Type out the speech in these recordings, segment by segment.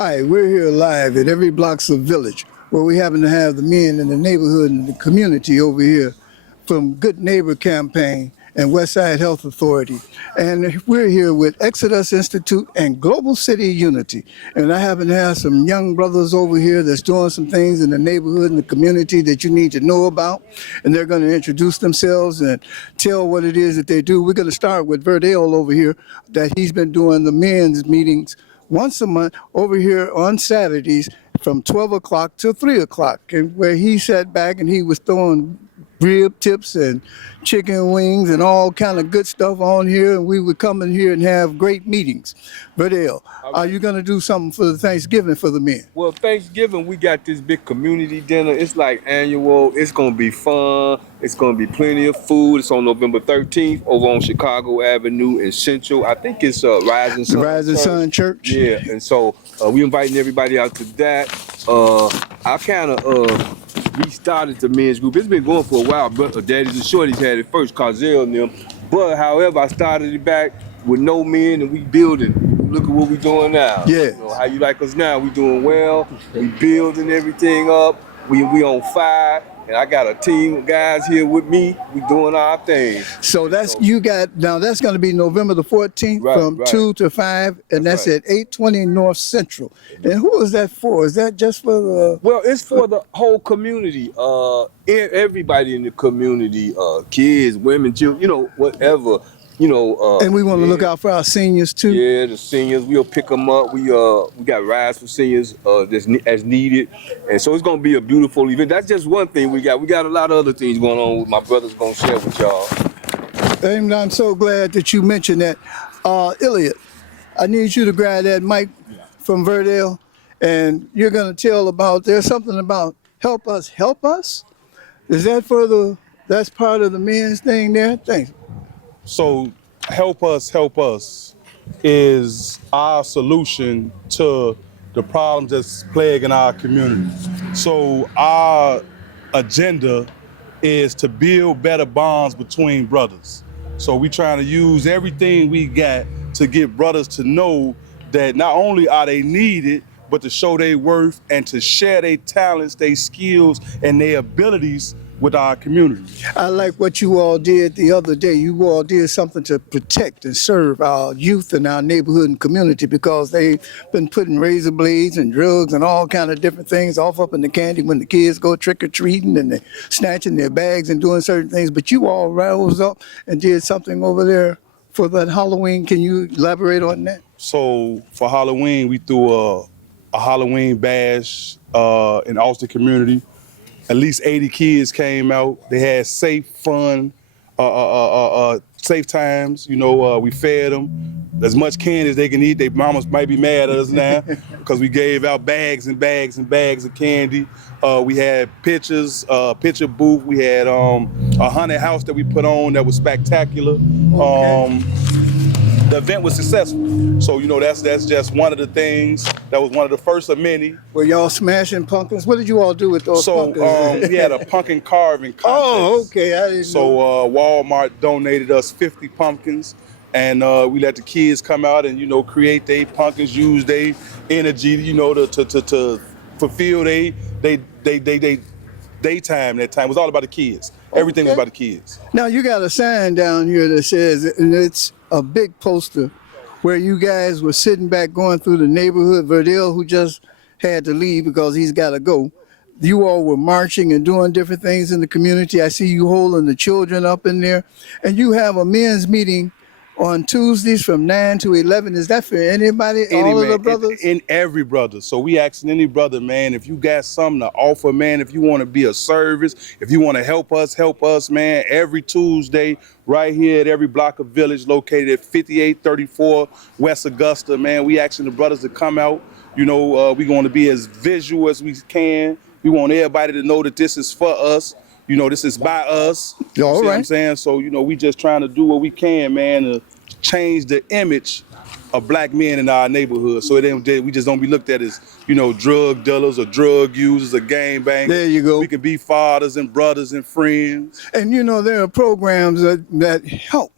Hi, we're here live at Every Blocks of Village, where we happen to have the men in the neighborhood and the community over here from Good Neighbor Campaign and Westside Health Authority. And we're here with Exodus Institute and Global City Unity. And I happen to have some young brothers over here that's doing some things in the neighborhood and the community that you need to know about. And they're going to introduce themselves and tell what it is that they do. We're going to start with Verdale over here, that he's been doing the men's meetings once a month over here on Saturdays from 12 o'clock till 3 o'clock, and where he sat back and he was throwing rib tips and chicken wings and all kind of good stuff on here, and we would come in here and have great meetings. Verdale, are you going to do something for the Thanksgiving for the men? Well, Thanksgiving, we got this big community dinner. It's like annual. It's going to be fun. It's going to be plenty of food. It's on November 13th over on Chicago Avenue in Central. I think it's Rising Sun. The Rising Sun Church? Yeah, and so we inviting everybody out to that. I kind of restarted the men's group. It's been going for a while, but Daddies and Shorties had it first, Cozell and them. But however, I started it back with no men, and we building. Look at what we doing now. Yeah. You know, how you like us now? We doing well. We building everything up. We on fire. And I got a team of guys here with me. We doing our thing. So that's that's going to be November the 14th from 2 to 5, and that's at 820 North Central. And who is that for? Is that just for the... Well, it's for the whole community. Everybody in the community, kids, women, children, whatever. And we want to look out for our seniors too. Yeah, the seniors, we'll pick them up. We got rides for seniors as needed, and so it's gonna be a beautiful event. That's just one thing we got. We got a lot of other things going on. With my brother's gonna share with y'all. And I'm so glad that you mentioned that. Elliot, I need you to grab that mic from Verdale, and you're gonna tell about. There's something about help us. Is that that's part of the men's thing there? Thanks. So help us is our solution to the problems that's plaguing our community. So our agenda is to build better bonds between brothers. So we trying to use everything we got to get brothers to know that not only are they needed, but to show their worth and to share their talents, their skills, and their abilities with our community. I like what you all did the other day. You all did something to protect and serve our youth in our neighborhood and community, because they've been putting razor blades and drugs and all kind of different things off up in the candy when the kids go trick-or-treating, and they snatching their bags and doing certain things. But you all rose up and did something over there for that Halloween. Can you elaborate on that? So for Halloween, we threw a Halloween bash in Austin community. At least 80 kids came out. They had safe, fun, safe times. We fed them as much candy as they can eat. Their mamas might be mad at us now because we gave out bags and bags and bags of candy. We had pictures, picture booth. We had a haunted house that we put on that was spectacular. Okay. The event was successful. So, that's just one of the things. That was one of the first of many. Were y'all smashing pumpkins? What did you all do with those pumpkins? We had a pumpkin carving contest. Oh, okay. I didn't know. Walmart donated us 50 pumpkins, and we let the kids come out and, create their pumpkins, use their energy, to fulfill their time. That time it was all about the kids. Everything was about the kids. Now you got a sign down here that says, and it's a big poster, where you guys were sitting back going through the neighborhood. Verdale, who just had to leave because he's got to go, you all were marching and doing different things in the community. I see you holding the children up in there, and you have a men's meeting on Tuesdays from 9 to 11. Is that for anybody, all of the brothers? In every brother. So we asking any brother, man, if you got something to offer, man, if you want to be a service, if you want to help us, man, every Tuesday, right here at Every Block of Village, located at 5834 West Augusta, man, we asking the brothers to come out. We're going to be as visual as we can. We want everybody to know that this is for us. This is by us. You see what I'm saying? So, we just trying to do what we can, man, to change the image of black men in our neighborhood. So we just don't be looked at as, drug dealers or drug users or gangbangers. There you go. We can be fathers and brothers and friends. And, there are programs that help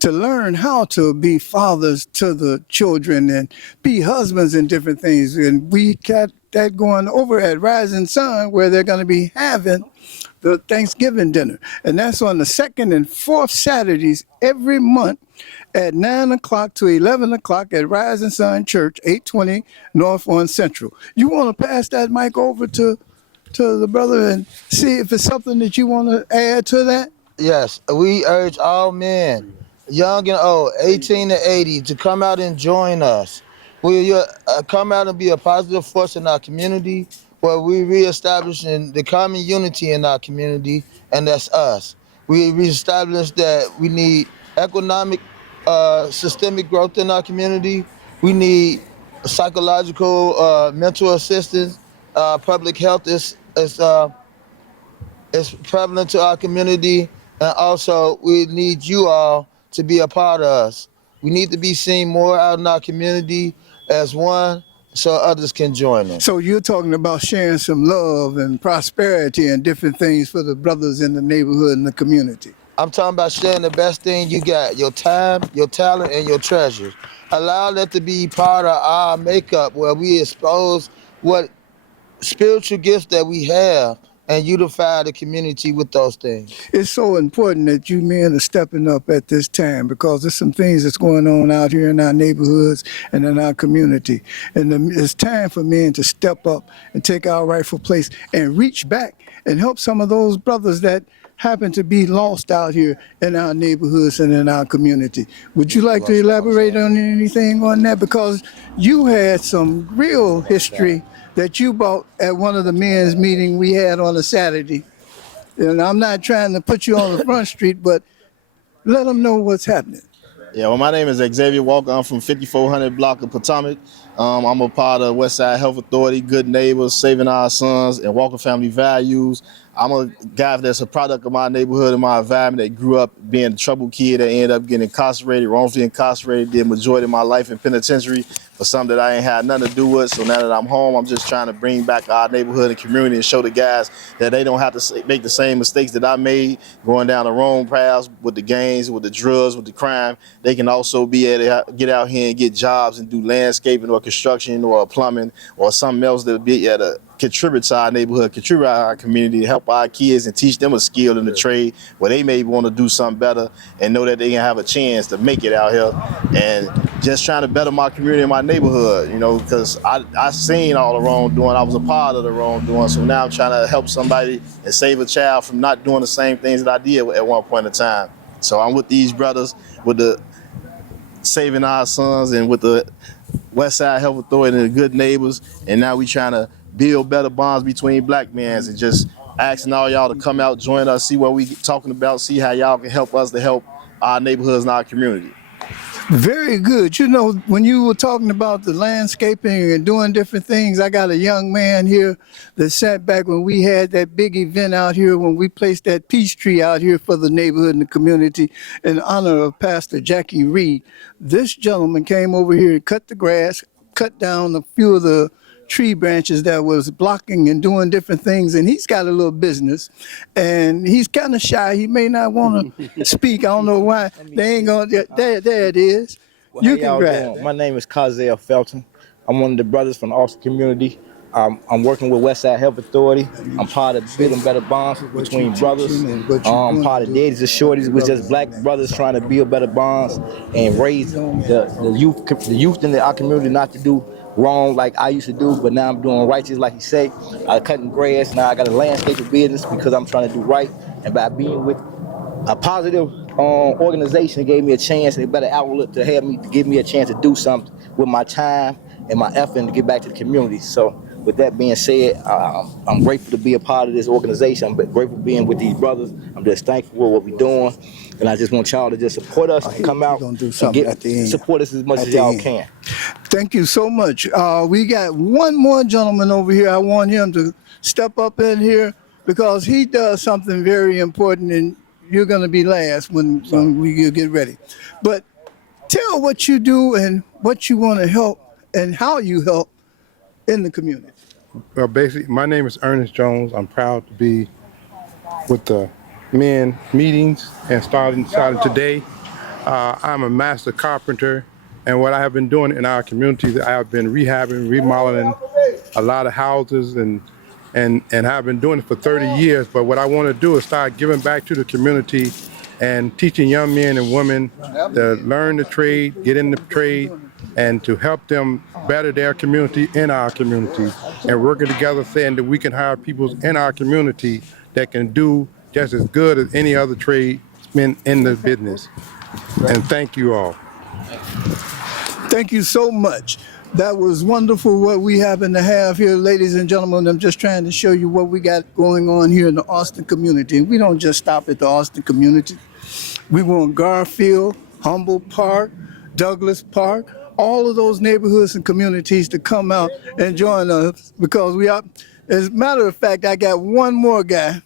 to learn how to be fathers to the children and be husbands and different things. And we got that going over at Rising Sun, where they're going to be having the Thanksgiving dinner. And that's on the second and fourth Saturdays every month at 9 o'clock to 11 o'clock at Rising Sun Church, 820 North 1 Central. You want to pass that mic over to the brother and see if it's something that you want to add to that? Yes, we urge all men, young and old, 18 to 80, to come out and join us. We come out and be a positive force in our community, where we reestablishing the common unity in our community, and that's us. We reestablish that we need economic, systemic growth in our community. We need psychological, mental assistance. Public health is prevalent to our community, and also we need you all to be a part of us. We need to be seen more out in our community as one, so others can join us. So you're talking about sharing some love and prosperity and different things for the brothers in the neighborhood and the community. I'm talking about sharing the best thing you got, your time, your talent, and your treasures. Allow that to be part of our makeup, where we expose what spiritual gifts that we have and unify the community with those things. It's so important that you men are stepping up at this time, because there's some things that's going on out here in our neighborhoods and in our community. And it's time for men to step up and take our rightful place and reach back and help some of those brothers that happen to be lost out here in our neighborhoods and in our community. Would you like to elaborate on anything on that? Because you had some real history that you bought at one of the men's meeting we had on a Saturday. And I'm not trying to put you on the front street, but let them know what's happening. Yeah, well, my name is Xavier Walker. I'm from 5400 block of Potomac. I'm a part of Westside Health Authority, Good Neighbors, Saving Our Sons, and Walker Family Values. I'm a guy that's a product of my neighborhood and my environment, that grew up being a troubled kid that ended up getting incarcerated, wrongfully incarcerated, did majority of my life in penitentiary for something that I ain't had nothing to do with. So now that I'm home, I'm just trying to bring back our neighborhood and community and show the guys that they don't have to make the same mistakes that I made, going down the wrong paths with the gangs, with the drugs, with the crime. They can also be able to get out here and get jobs and do landscaping or construction or plumbing or something else that would be able to contribute to our neighborhood, contribute to our community, help our kids and teach them a skill in the trade where they may want to do something better and know that they can have a chance to make it out here. And just trying to better my community and my neighborhood, you know, because I seen all the wrongdoing. I was a part of the wrongdoing. So now I'm trying to help somebody and save a child from not doing the same things that I did at one point in time. So I'm with these brothers, with the Saving Our Sons and with the Westside Health Authority and the Good Neighbors. And now we trying to build better bonds between black men, and just asking all y'all to come out, join us, see what we talking about, see how y'all can help us to help our neighborhoods and our community. Very good. You know, when you were talking about the landscaping and doing different things, I got a young man here that sat back when we had that big event out here, when we placed that peace tree out here for the neighborhood and the community in honor of Pastor Jackie Reed. This gentleman came over here and cut the grass, cut down a few of the tree branches that was blocking and doing different things, and he's got a little business, and he's kind of shy. He may not want to speak. I don't know why. They ain't gonna. There it is. Well, You how can y'all grab doing? it. My name is Kazel Felton. I'm one of the brothers from the Austin community. I'm working with Westside Health Authority. I'm part of building better bonds between brothers. I'm part of Daddies and Shorties, which is black brothers trying to build better bonds and raise the youth in our community not to do wrong like I used to do, but now I'm doing righteous like you say. I'm cutting grass. Now I got a landscaping business because I'm trying to do right. And by being with a positive organization, it gave me a chance and a better outlet to have me, to give me a chance to do something with my time and my effort and to get back to the community. So with that being said, I'm grateful to be a part of this organization. I'm grateful being with these brothers. I'm just thankful for what we're doing. And I just want y'all to just support us and come out gonna do and something at the end. support us as much At as the y'all end. can. Thank you so much. We got one more gentleman over here. I want him to step up in here because he does something very important, and you're going to be last when we get ready. But tell what you do and what you want to help and how you help in the community. Well, basically, my name is Ernest Jones. I'm proud to be with the men meetings and starting today. I'm a master carpenter, and what I have been doing in our community, I have been rehabbing, remodeling a lot of houses, and I've been doing it for 30 years. But what I want to do is start giving back to the community and teaching young men and women to learn the trade, get in the trade, and to help them better their community in our community, and working together saying that we can hire people in our community that can do just as good as any other tradesman in the business. And thank you all. Thank you so much. That was wonderful what we happen to have here, ladies and gentlemen. I'm just trying to show you what we got going on here in the Austin community. And we don't just stop at the Austin community. We want Garfield, Humboldt Park, Douglas Park, all of those neighborhoods and communities to come out and join us, because we are, as a matter of fact, I got one more guy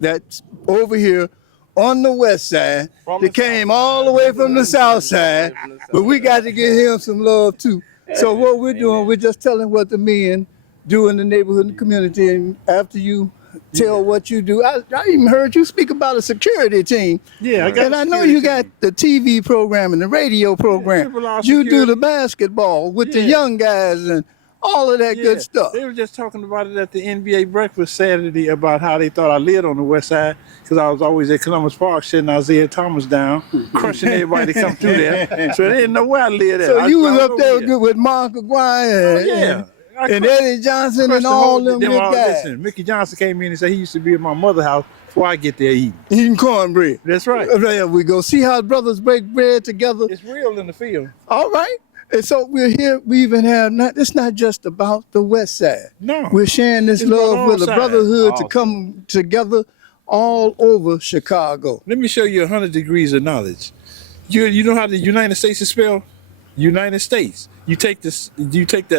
that's over here on the west side that came all the way from the south side, but we got to give him some love too. So what we're doing, we're just telling what the men do in the neighborhood and community, and after you tell what you do, I even heard you speak about a security team. Yeah, I got and a I know security you got the TV program and the radio program. Triple R You do Security. the basketball with the Yeah. young guys and all of that good stuff. They were just talking about it at the NBA breakfast Saturday about how they thought I lived on the west side, because I was always at Columbus Park shitting Isaiah Thomas down, crushing everybody that come through there. So they didn't know where I lived at. So you was up over there here. with Mark Aguirre Yeah. I and crushed- Eddie Johnson crushed and the all whole- them good all- guys. Listen, Mickey Johnson came in and said he used to be at my mother's house before I get there eating. Eating cornbread. That's right. There we go. See how brothers break bread together? It's real in the field. All right. And so we're here. We even have it's not just about the west side. No. We're sharing this It's about love all with a sides. brotherhood to All come together all over Chicago. Let me show you 100 degrees of knowledge. You know how the United States is spelled? United States. You take the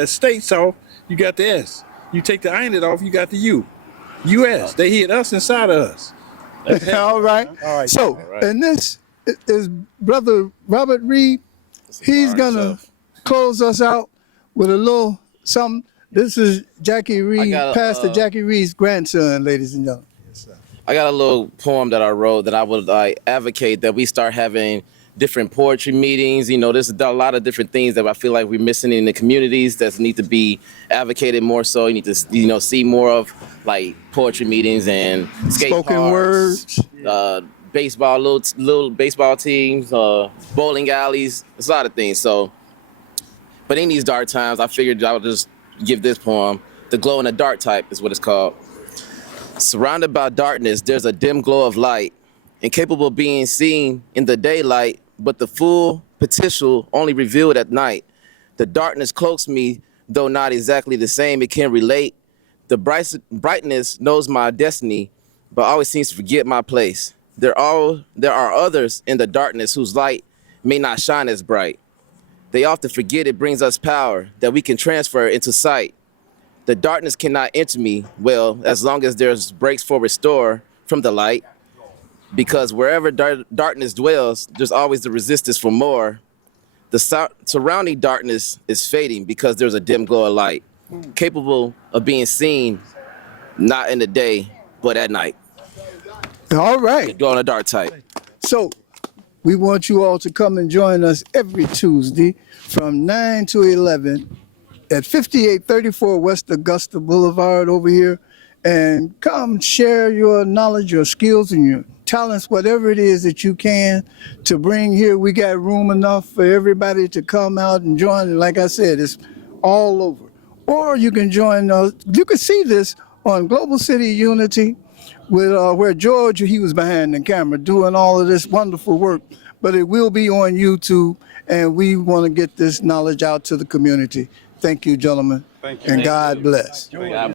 states off, you got the S. You take the Einit off, you got the U. U.S. They hit us inside of us. All right. All right. So, and this is Brother Robert Reed. He's gonna close us out with a little something. This is Jackie Reed, Pastor Jackie Reed's grandson, ladies and gentlemen. I got a little poem that I wrote that I would advocate that we start having different poetry meetings. You know, there's a lot of different things that I feel like we're missing in the communities that need to be advocated more so. You need to, see more of like poetry meetings and skate Spoken parks, words. Baseball, little baseball teams, bowling alleys, it's a lot of things. So, but in these dark times, I figured I would just give this poem. The Glow in the Dark type is what it's called. Surrounded by darkness, there's a dim glow of light, incapable of being seen in the daylight, but the full potential only revealed at night. The darkness cloaks me, though not exactly the same, it can relate. The brightness knows my destiny, but always seems to forget my place. There are others in the darkness whose light may not shine as bright. They often forget it brings us power that we can transfer into sight. The darkness cannot enter me, well, as long as there's breaks for restore from the light. Because wherever darkness dwells, there's always the resistance for more. The surrounding darkness is fading because there's a dim glow of light, capable of being seen, not in the day, but at night. All right. Glow in the dark type. So we want you all to come and join us every Tuesday from 9 to 11 at 5834 West Augusta Boulevard over here, and come share your knowledge, your skills, and your talents, whatever it is that you can to bring here. We got room enough for everybody to come out and join. And like I said, it's all over. Or you can join us. You can see this on Global City Unity with where George, he was behind the camera doing all of this wonderful work. But it will be on YouTube, and we want to get this knowledge out to the community. Thank you, gentlemen. Thank you. And God bless.